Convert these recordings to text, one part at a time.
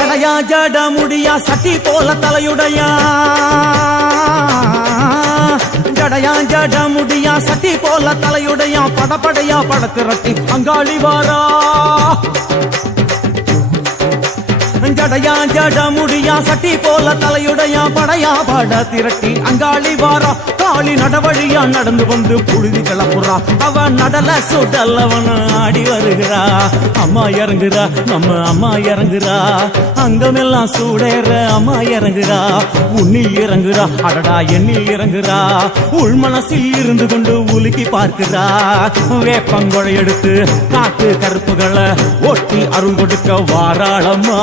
ஜடையா ஜட முடியா சட்டி போல தலையுடையா ஜடையா ஜட முடியா சட்டி போல தலையுடையா படப்படையா படத்திரட்டி அங்காளி வாரா ஜடையா ஜட முடியா சட்டி போல தலையுடையா படையா பட திரட்டி அங்காளி வாரா காளி நடவழியா நடந்து வந்து புழுதி கிளப்புறா அவ நடல சுடல்லவன ஆடி வருகிறா அம்மா இறங்குறா நம்ம அம்மா இறங்குறா அங்கமெல்லாம் சூடேற அம்மா இறங்குறா உன்னில் இறங்குறா அடடா எண்ணில் இறங்குறா உள் மனசில் இருந்து கொண்டு உலுக்கி பார்க்கிறா வேப்பங்கொழை எடுத்து காட்டு கருப்புகளை ஒட்டி அருள் கொடுக்க வாராளம்மா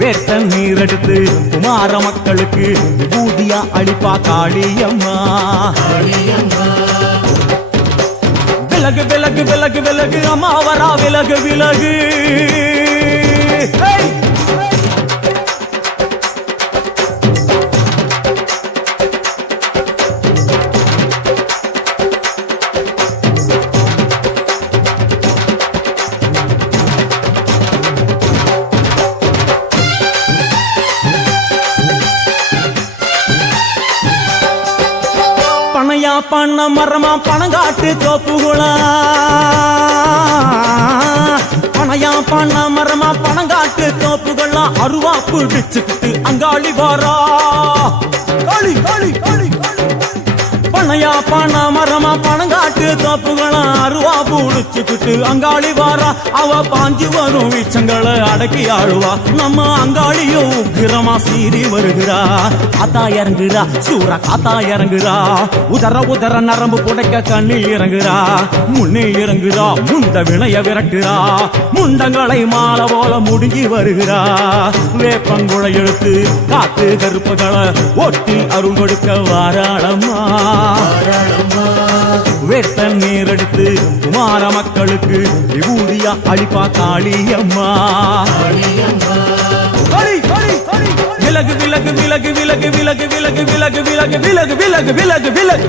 வேட்ட நீர் எடுத்து குமார மக்களுக்கு விபூதியா அளிப்பா காளியம்மா விலகு விலகு விலகு விலகு அம்மா வரா விலகு விலகு பனையா பண்ண மரமா பணங்காட்டு தோப்புகுளா பனையா பண்ண மரமா பணங்காட்டு தோப்புகளா அருவா பிடிச்சுக்கிட்டு அங்காளி வாரா காளி காளி காளி பனையா பண்ண மரமா பணங்காட்டு தோப்புகளா அருவா பிடிச்சுக்கிட்டு அங்காளி வாரா அவ பாஞ்சு வரும் வீச்சங்களை அடக்கி ஆழுவா நம்ம அங்காளியும் உக்கிரமா சீறி வருகிறா காத்தா இறங்குறா சூற காத்தா இறங்குறா உதர உதர நரம்பு புடைக்க கண்ணில் இறங்குறா முன்னே இறங்குறா முண்ட வினைய விரட்டுறா முண்டங்களை மாலை போல முடுங்கி வருகிறா வேப்பங்குழை எடுத்து காத்து கருப்புகளை ஒட்டி அருள் கொடுக்க வாராளம்மா வேட்ட நீர் எடுத்து குமார மக்களுக்கு விபூதியா அளிப்பா காளியம்மா விலகு விலகு விலகு விலகு விலகு விலகு விலகு விலகு விலகு விலகு விலகு விலகு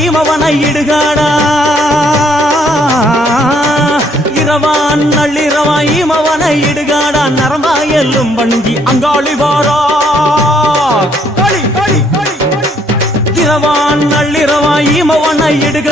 இமவனை இடுகாடா இரவான் நள்ளிரவா இமவனை இடுகாடா நரம்பா எல்லும் வண்டி அங்காளி வாரா இரவான் நள்ளிரவா இமவனை இடுக